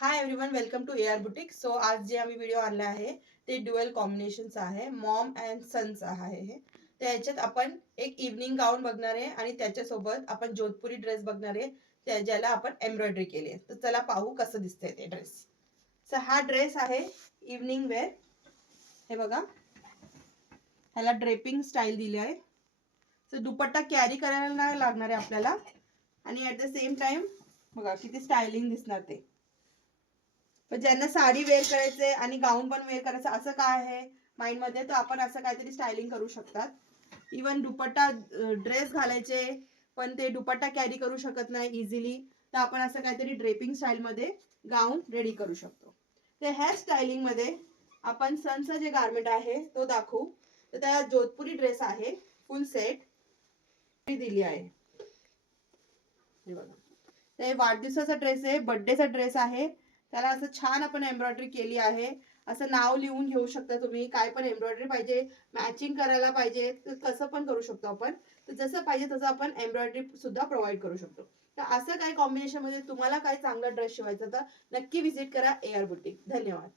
High everyone, welcome to AR boutique. So आज जे आम्ही व्हिडिओ आणला आहे ते ड्युअल कॉम्बिनेशनचा आहे, मॉम अँड सनचा आहे हे. तर याच्यात आपण एक इव्हनिंग गाऊन बघणार आहे आणि त्याच्यासोबत आपण जोधपुरी ड्रेस बघणार आहे, त्या ज्याला आपण एम्ब्रॉयडरी केली आहे. तर चला पाहू कसं दिसतंय ते ड्रेस. सो हा ड्रेस आहे इव्हनिंग वेअर. हे बघा, ह्याला ड्रेपिंग स्टाईल दिली आहे. सो दुपट्टा कॅरी करायला नाही लागणार आहे आपल्याला आणि ॲट द सेम टाइम बघा किती स्टायलिंग दिसणार ते. पण ज्यांना साडी वेअर करायचंय आणि गाऊन पण वेअर करायचं असं काय आहे माइंडमध्ये, तर आपण असं काहीतरी स्टायलिंग करू शकतात. इवन दुपट्टा ड्रेस घालायचे पण ते दुपट्टा कॅरी करू शकत नाही इझिली, तर आपण असं काहीतरी ड्रेपिंग स्टाईलमध्ये गाऊन रेडी करू शकतो. तर ह्या स्टायलिंगमध्ये आपण सनचा जे गार्मेंट आहे तो दाखवू. तर त्या जोधपुरी ड्रेस आहे, फुल सेट दिली आहे. हे बघा, ते वाढदिवसाचा ड्रेस आहे, बर्थडेचा ड्रेस आहे. त्याला असं छान आपण एम्ब्रॉयडरी केली आहे. असं नाव लिहून घेऊ शकता तुम्ही. काय पण एम्ब्रॉयडरी पाहिजे, मॅचिंग करायला पाहिजे तर तसं पण करू शकतो आपण. तर जसं पाहिजे तसं आपण एम्ब्रॉयडरी सुद्धा प्रोव्हाइड करू शकतो. तर असं काय कॉम्बिनेशन मध्ये तुम्हाला काय चांगला ड्रेस शिवायचा तर नक्की विजिट करा AR बुटीक. धन्यवाद.